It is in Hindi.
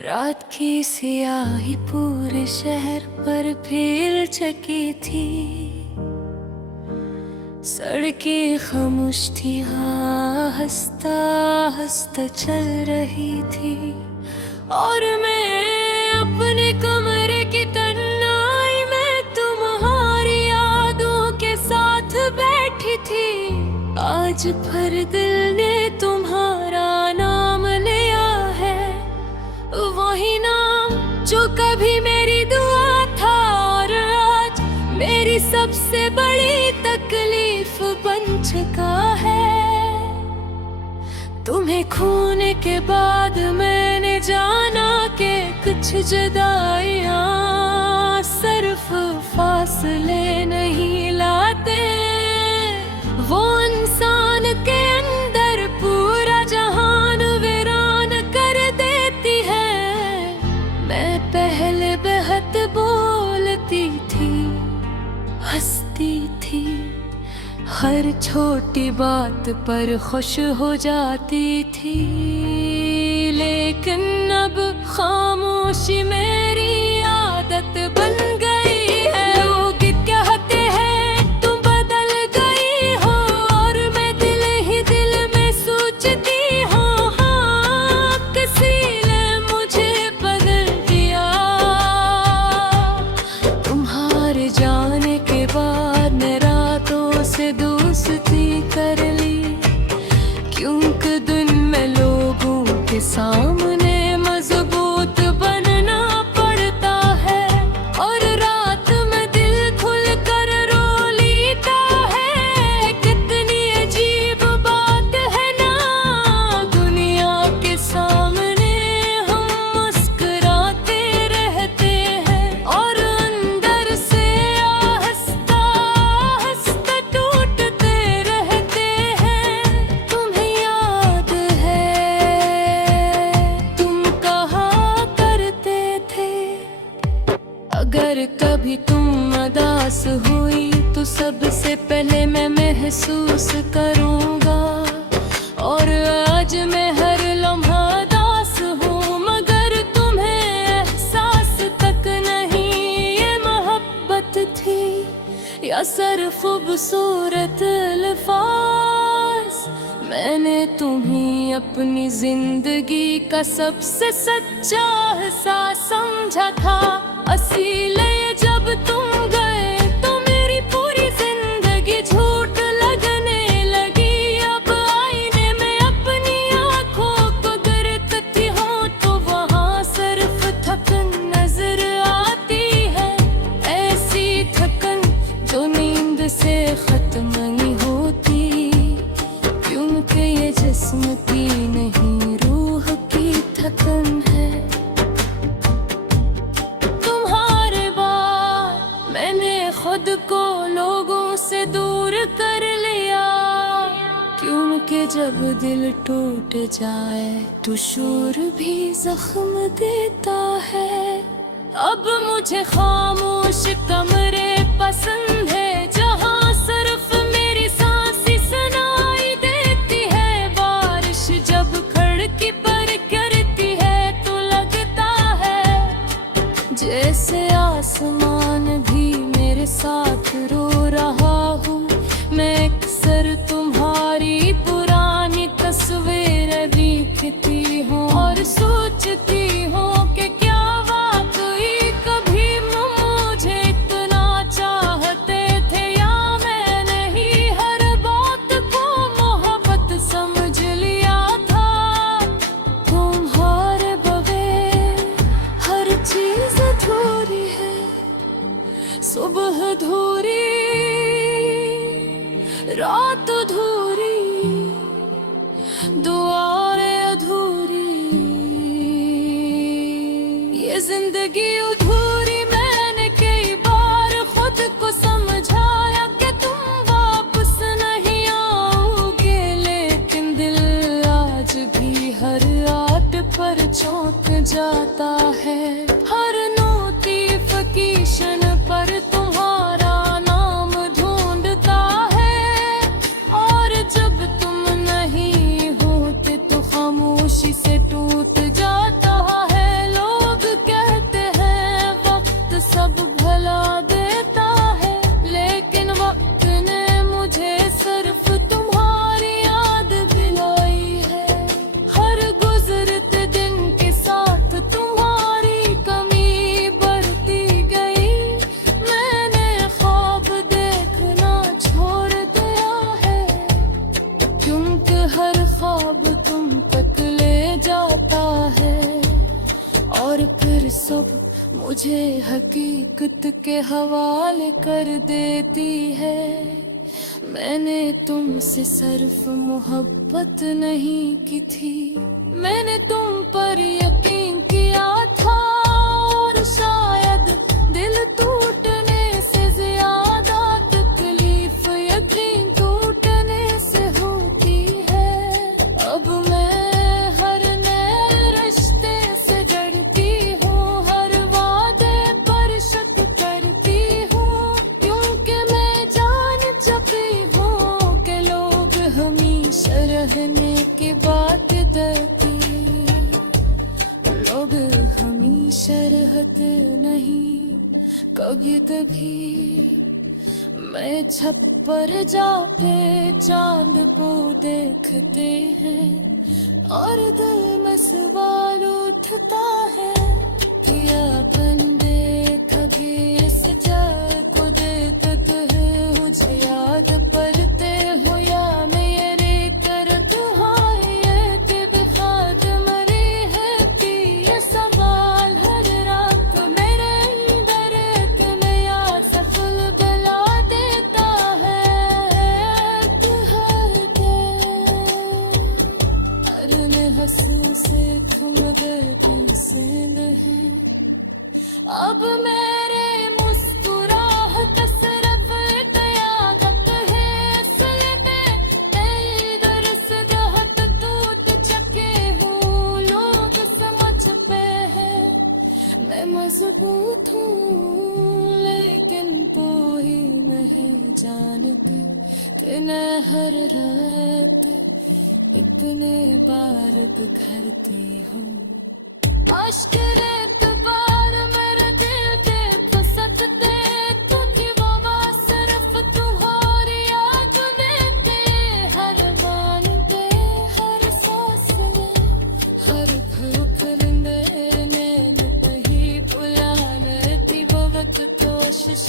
रात की सियाही पूरे शहर पर फैल चुकी थी। सड़कें खामोश थी, हाँ हंसता हंसता चल रही थी। और मैं अपने कमरे की तन्हाई में तुम्हारी यादों के साथ बैठी थी। आज भर दिल ने तुम्हारा नाम लिया है, वही नाम जो कभी मेरी दुआ था और आज मेरी सबसे बड़ी तकलीफ बन चुका है। तुम्हें खोने के बाद मैंने जाना कि कुछ जुदाइयां सिर्फ फासले नहीं लाते, वो इंसान के अंदर पूरा जहान वीरान कर देती है। मैं पहले बेहद बोलती थी, हंसती थी, हर छोटी बात पर खुश हो जाती थी। लेकिन अब खामोशी मेरी आदत बन गई है। लोग कहते हैं तुम बदल गई हो और मैं दिल ही दिल में सोचती हूँ, हाँ किसी ने मुझे बदल दिया। तुम्हारे जाने के बाद मैं रातों से दोस्ती कर ली, क्योंकि दिन में लोगों के सामने मजबूत बनना पड़ता है और रात में दिल खुल कर रो लेता है। कितनी अजीब बात है ना, दुनिया के सामने हम मुस्कुराते रहते हैं और अंदर से आहिस्ता आहिस्ता टूटते रहते हैं। तुम्हें याद है तुम कहा करते थे, अगर कभी तुम उदास हुई तो सबसे पहले मैं महसूस करूंगा। और आज मैं हर लम्हा उदास हूँ, मगर तुम्हें एहसास तक नहीं ये मोहब्बत थी या सिर्फ खूबसूरत अल्फाज। मैंने तुम्हें अपनी जिंदगी का सबसे सच्चा हिस्सा समझा था, इसीलिए जब तुम गए तो मेरी पूरी जिंदगी झूठ लगने लगी। अब आईने में अपनी आंखों को देखती हूँ तो वहाँ सिर्फ थकन नजर आती है, ऐसी थकन जो नींद से खत्म नहीं होती, क्योंकि ये जिस्म की नहीं रूह की थकन है। तुम्हारे बाद मैंने खुद को लोगों से दूर कर लिया, क्योंकि जब दिल टूट जाए तो शोर भी जख्म देता है। अब मुझे खामोश कमरे पसंद है, जहाँ सिर्फ मेरी सांस ही सुनाई देती है। बारिश जब खिड़की पर गिरती है तो लगता है जैसे आसमान भी मेरे साथ रो रहा हूँ। मैं अक्सर तुम्हारी पुरानी तस्वीरें देखती हूँ और सोचती हूँ कि क्या वाकई कभी मुझे इतना चाहते थे या मैं नहीं हर बात को मोहब्बत समझ लिया था। तुम्हारे बगैर हर चीज अधूरी है, सुबह अधूरी, रात अधूरी, दुआएं अधूरी, ये जिंदगी अधूरी। मैंने कई बार खुद को समझाया कि तुम वापस नहीं आओगे, लेकिन दिल आज भी हर रात पर चौंक जाता है। हर नोटिफिकेशन पर तुम्हारा नाम ढूंढता है और जब तुम नहीं होते तो खामोशी से टूट जाता है। सब मुझे हकीकत के हवाले कर देती है। मैंने तुमसे सिर्फ मोहब्बत नहीं की थी, मैंने तुम पर यकीन किया था। और शायद दिल टूटने से ज्यादा तकलीफ यकीन टूटने से होती है। अब मैं हर नए रिश्ते से डरती हूँ, हर वादे पर शक करती हूँ, क्योंकि मैं जान चुकी हूँ कि लोग हमेशा रहने की बात डरती, लोग हमेशा रहते नहीं कभी तभी। मैं छप्पर जाके चांद को देखते हैं और दिल में सवाल उठता है, क्या बंदे कभी इस जग को देखते हैं। मुझे याद पड़ते हो या मेरे करत हाय ये बेखाद मरी है कि ये सवाल हर रात मेरे अंदर एक नया सफल गला देता है। कि हर हंसने से तुम गए से नहीं, अब मेरे मुस्कुराहट सिर्फ कयादत है। असलियत तेरी दर्स दहत टूट चुके हूँ, लोग समझ पे है मैं मजबूत हूँ, लेकिन तू ही नहीं जानती तेने हर रात इतने बार करती हूँ। अश्क रेत बार मेरे दिल पे फसते, तू थी वो बात सिर्फ तुम्हारी याद में थे। हर बान पे हर सांस में हर परिंदे नैन कहीं बुलाने थी वो वक्त कोशिश